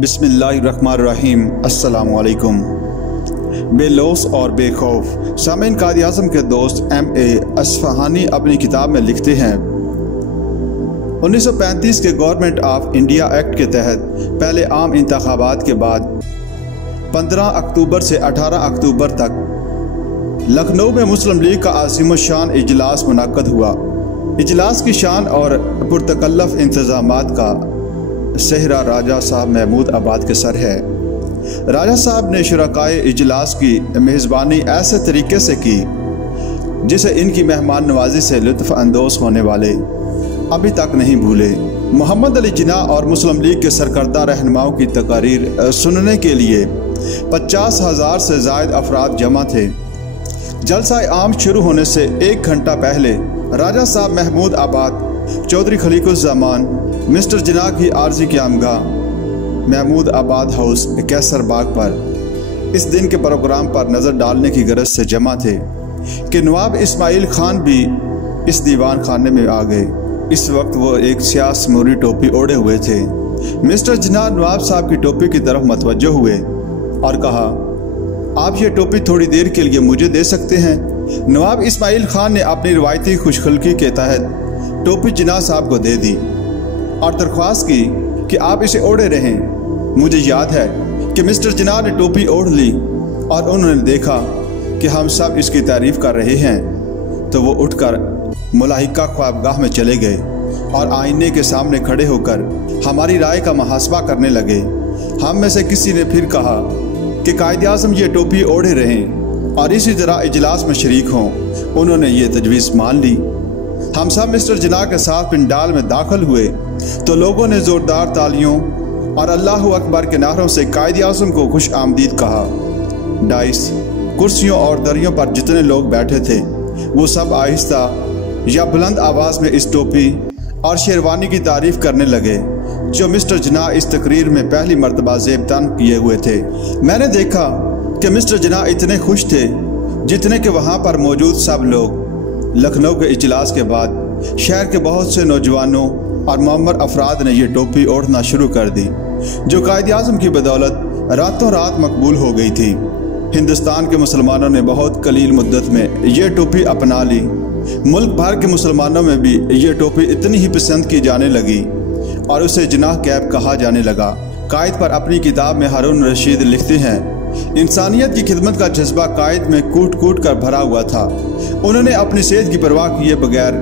बिस्मिल्लाहिर्रहमानिर्रहीम। अस्सलामु अलैकुम। बेलौस और बेखौफ। सामीन, कायद-ए-आज़म के दोस्त M.A. असफ़हानी अपनी किताब में लिखते हैं, 1935 के गवर्नमेंट ऑफ इंडिया एक्ट के तहत पहले आम इंतखाबात के बाद 15 अक्टूबर से 18 अक्टूबर तक लखनऊ में मुस्लिम लीग का आज़िम शान इजलास मुनक्कद हुआ। इजलास की शान और पुरतकल्लफ इंतज़ामात का सेहरा राजा साहब महमूद आबाद के सर है। राजा साहब ने शुरकाए इजलास की मेज़बानी ऐसे तरीके से की जिसे इनकी मेहमान नवाजी से लुत्फ़ अंदोज़ होने वाले अभी तक नहीं भूले। मोहम्मद अली जिन्ना और मुस्लिम लीग के सरकर्दा रहनुमाओं की तकारीर सुनने के लिए 50,000 से ज़ायद अफराद जमा थे। जलसा आम शुरू होने से 1 घंटा पहले राजा साहब महमूद आबाद, चौधरी खलीकुज़्ज़मान, मिस्टर जिन्ना की आर्जी क़यामगाह महमूद आबाद हाउस कैसर बाग पर इस दिन के प्रोग्राम पर नज़र डालने की गरज से जमा थे कि नवाब इस्माइल खान भी इस दीवान खाने में आ गए। इस वक्त वो एक स्याह समूरी टोपी ओढ़े हुए थे। मिस्टर जिन्ना नवाब साहब की टोपी की तरफ मतवज्जो हुए और कहा, आप ये टोपी थोड़ी देर के लिए मुझे दे सकते हैं। नवाब इस्माइल खान ने अपनी रवायती खुशखुल्की के तहत टोपी जिन्ना साहब को दे दी और दरख्वास्त की कि आप इसे ओढ़े रहें। मुझे याद है कि मिस्टर जिन्ना ने टोपी ओढ़ ली और उन्होंने देखा कि हम सब इसकी तारीफ कर रहे हैं तो वो उठकर मुलाहिका ख्वाबगाह में चले गए और आईने के सामने खड़े होकर हमारी राय का मुहासबा करने लगे। हम में से किसी ने फिर कहा कि कायद-ए-आज़म ये टोपी ओढ़े रहें और इसी तरह इजलास में शरीक हों। उन्होंने ये तजवीज़ मान ली। हम सब मिस्टर जिन्ना के साथ पिंडाल में दाखिल हुए तो लोगों ने ज़ोरदार तालियों और अल्लाहु अकबर के नारों से कायद-ए-आज़म को खुश आमदीद कहा। डाइस, कुर्सियों और दरियों पर जितने लोग बैठे थे वो सब आहिस्ता या बुलंद आवाज़ में इस टोपी और शेरवानी की तारीफ़ करने लगे जो मिस्टर जिन्ना इस तकरीर में पहली मरतबा ज़ेब-तन किए हुए थे। मैंने देखा कि मिस्टर जिन्ना इतने खुश थे जितने कि वहाँ पर मौजूद सब लोग। लखनऊ के इजलास के बाद शहर के बहुत से नौजवानों और मअमर अफराद ने यह टोपी ओढ़ना शुरू कर दी जो कायद-ए-आज़म की बदौलत रातों रात मकबूल हो गई थी। हिंदुस्तान के मुसलमानों ने बहुत कलील मुद्दत में यह टोपी अपना ली। मुल्क भर के मुसलमानों में भी यह टोपी इतनी ही पसंद की जाने लगी और उसे जिन्ना कैप कहा जाने लगा। कायद पर अपनी किताब में हारून रशीद लिखते हैं, इंसानियत की खिदमत का जज्बा कायद में कूट कूट कर भरा हुआ था। उन्होंने अपनी सेहत की परवाह किए बगैर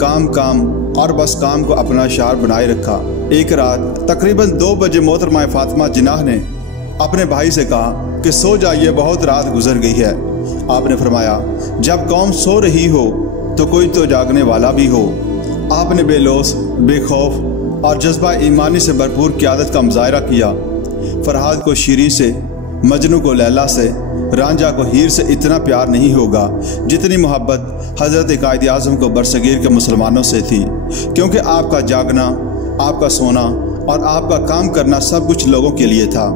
काम काम और बस काम को अपना शार बनाए रखा। एक रात तकरीबन 2 बजे मोहतरमा फातिमा जिन्ना ने अपने भाई से कहा कि सो जाइए, बहुत रात गुजर गई है। आपने फरमाया, जब कौम सो रही हो तो कोई तो जागने वाला भी हो। आपने बेलौस, बेखौफ और जज्बा ईमानी से भरपूर क़यादत का मुजाहरा किया। फरहाद को शीरी से, मजनू को लैला से, रांझा को हीर से इतना प्यार नहीं होगा जितनी मोहब्बत हज़रत कायद-ए-आज़म को बरसगीर के मुसलमानों से थी, क्योंकि आपका जागना, आपका सोना और आपका काम करना सब कुछ लोगों के लिए था।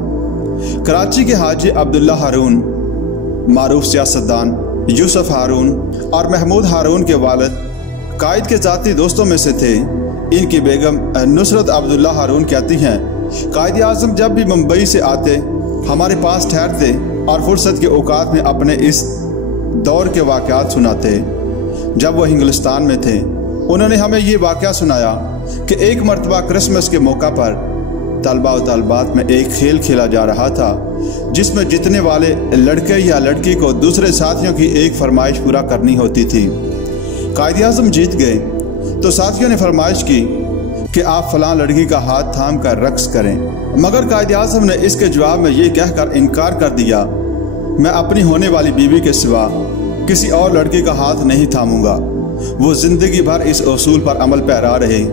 कराची के हाजी अब्दुल्ला हारून, मारूफ सियासतदान यूसुफ हारून और महमूद हारून के वालिद कायद के ज़ाती दोस्तों में से थे। इनकी बेगम नुसरत अब्दुल्ला हारून कहती हैं, कायद-ए-आज़म जब भी मुंबई से आते हमारे पास ठहरते और फुर्सत के औकात में अपने इस दौर के वाक़यात सुनाते। जब वो हिंदुस्तान में थे उन्होंने हमें ये वाक़या सुनाया कि एक मरतबा क्रिसमस के मौका पर तलबा और तलबात में एक खेल खेला जा रहा था जिसमें जीतने वाले लड़के या लड़की को दूसरे साथियों की एक फरमाइश पूरा करनी होती थी। कायद-ए-आज़म जीत गए तो साथियों ने फरमाइश की कि आप फलां लड़की का हाथ थाम कर रक्स करें, मगर कायद-ए-आज़म ने इसके जवाब में ये कहकर इनकार कर दिया, मैं अपनी होने वाली बीवी के सिवा किसी और लड़की का हाथ नहीं थामूंगा। वो जिंदगी भर इस उसूल पर अमल पैरा रहे